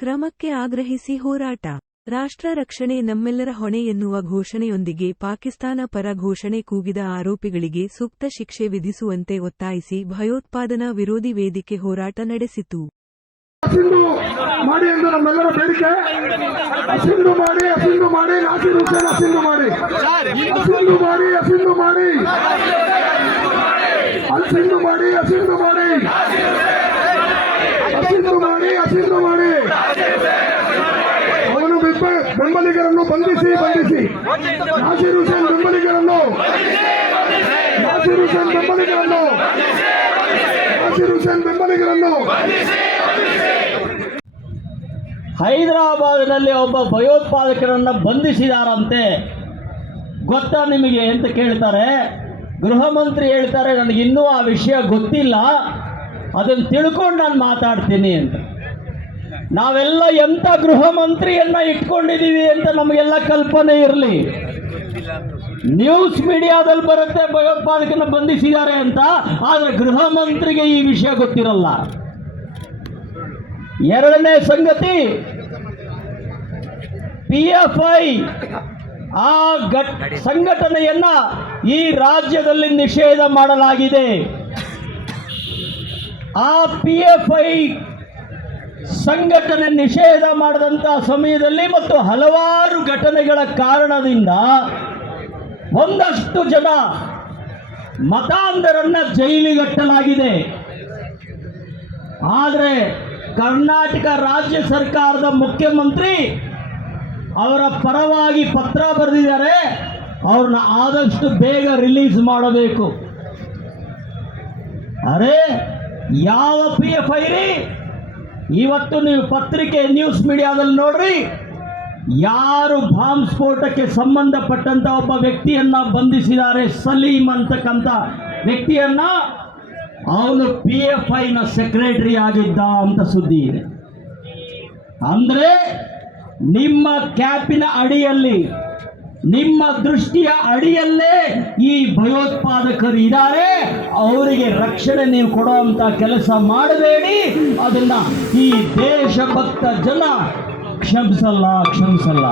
ಕ್ರಮಕ್ಕೆ ಆಗ್ರಹಿಸಿ ಹೋರಾಟ. ರಾಷ್ಟ್ರ ರಕ್ಷಣೆ ನಮ್ಮೆಲ್ಲರ ಹೊಣೆ ಎನ್ನುವ ಘೋಷಣೆಯೊಂದಿಗೆ ಪಾಕಿಸ್ತಾನ ಪರ ಘೋಷಣೆ ಕೂಗಿದ ಆರೋಪಿಗಳಿಗೆ ಸೂಕ್ತ ಶಿಕ್ಷೆ ವಿಧಿಸುವಂತೆ ಒತ್ತಾಯಿಸಿ ಭಯೋತ್ಪಾದನಾ ವಿರೋಧಿ ವೇದಿಕೆ ಹೋರಾಟ ನಡೆಸಿತು. ಮಾಡಿ ಮಾಡಿ ಮಾಡಿ. ಅವನು ಬೆಂಬಲಿಗರನ್ನು ಬಂಧಿಸಿ ಬಂಧಿಸಿ. ನಾಸಿರ್ ಹುಸೇನ್ ಬೆಂಬಲಿಗರನ್ನು. ನಾಸಿರ್ ಹುಸೇನ್ ಬೆಂಬಲಿಗರನ್ನು. ನಾಸಿರ್ ಹುಸೇನ್ ಬೆಂಬಲಿಗರನ್ನು. ಹೈದರಾಬಾದ್ನಲ್ಲಿ ಒಬ್ಬ ಭಯೋತ್ಪಾದಕರನ್ನು ಬಂಧಿಸಿದಾರಂತೆ. ಗೊತ್ತಾ ನಿಮಗೆ ಅಂತ ಕೇಳ್ತಾರೆ. ಗೃಹ ಮಂತ್ರಿ ಹೇಳ್ತಾರೆ ನನಗೆ ಇನ್ನೂ ಆ ವಿಷಯ ಗೊತ್ತಿಲ್ಲ. ಅದನ್ನು ತಿಳ್ಕೊಂಡು ನಾನು ಮಾತಾಡ್ತೀನಿ ಅಂತ. ನಾವೆಲ್ಲ ಎಂಥ ಗೃಹ ಮಂತ್ರಿಯನ್ನ ಇಟ್ಕೊಂಡಿದ್ದೀವಿ ಅಂತ ನಮಗೆಲ್ಲ ಕಲ್ಪನೆ ಇರಲಿ. ನ್ಯೂಸ್ ಮೀಡಿಯಾದಲ್ಲಿ ಬರುತ್ತೆ ಭಯೋತ್ಪಾದಕನ ಬಂಧಿಸಿದ್ದಾರೆ ಅಂತ, ಆದರೆ ಗೃಹ ಮಂತ್ರಿಗೆ ಈ ವಿಷಯ ಗೊತ್ತಿರಲ್ಲ. ಎರಡನೇ ಸಂಗತಿ ಪಿ ಎಫ್ ಐ ಆ ಘಟ್, ಸಂಘಟನೆಯನ್ನ ಈ ರಾಜ್ಯದಲ್ಲಿ ನಿಷೇಧ ಮಾಡಲಾಗಿದೆ. ಆ ಪಿ ಎಫ್ ಐ ಸಂಘಟನೆ ನಿಷೇಧ ಮಾಡಿದಂಥ ಸಮಯದಲ್ಲಿ ಮತ್ತು ಹಲವಾರು ಘಟನೆಗಳ ಕಾರಣದಿಂದ ಒಂದಷ್ಟು ಜನ ಮತಾಂಧರನ್ನ ಜೈಲಿಗಟ್ಟಲಾಗಿದೆ. ಆದರೆ ಕರ್ನಾಟಕ ರಾಜ್ಯ ಸರ್ಕಾರದ ಮುಖ್ಯಮಂತ್ರಿ ಅವರ ಪರವಾಗಿ ಪತ್ರ ಬರೆದಿದ್ದಾರೆ. ಅವ್ರನ್ನ ಆದಷ್ಟು ಬೇಗ ರಿಲೀಸ್ ಮಾಡಬೇಕು. ಅರೆ, ಯಾವ ಪಿ ಎಫ್ ಐ ರೀ? ಇವತ್ತು ನೀವು ಪತ್ರಿಕೆ ನ್ಯೂಸ್ ಮೀಡಿಯಾದಲ್ಲಿ ನೋಡ್ರಿ, ಯಾರು ಬಾಂಬ್ ಸ್ಫೋಟಕ್ಕೆ ಸಂಬಂಧಪಟ್ಟಂತ ಒಬ್ಬ ವ್ಯಕ್ತಿಯನ್ನ ಬಂಧಿಸಿದ್ದಾರೆ ಸಲೀಂ ಅಂತಕ್ಕಂಥ ವ್ಯಕ್ತಿಯನ್ನ, ಅವನು ಪಿ ಎಫ್ ಐನ ಸೆಕ್ರೆಟರಿ ಆಗಿದ್ದ ಅಂತ ಸುದ್ದಿ ಇದೆ. ಅಂದ್ರೆ ನಿಮ್ಮ ಕ್ಯಾಪಿನ ಅಡಿಯಲ್ಲಿ ನಿಮ್ಮ ದೃಷ್ಟಿಯ ಅಡಿಯಲ್ಲೇ ಈ ಭಯೋತ್ಪಾದಕರು ಇದ್ದಾರೆ. ಅವರಿಗೆ ರಕ್ಷಣೆ ನೀವು ಕೊಡುವಂತ ಕೆಲಸ ಮಾಡಬೇಡಿ. ಅದನ್ನ ಈ ದೇಶಭಕ್ತ ಜನ ಕ್ಷಮಿಸಲ್ಲ ಕ್ಷಮಿಸಲ್ಲ.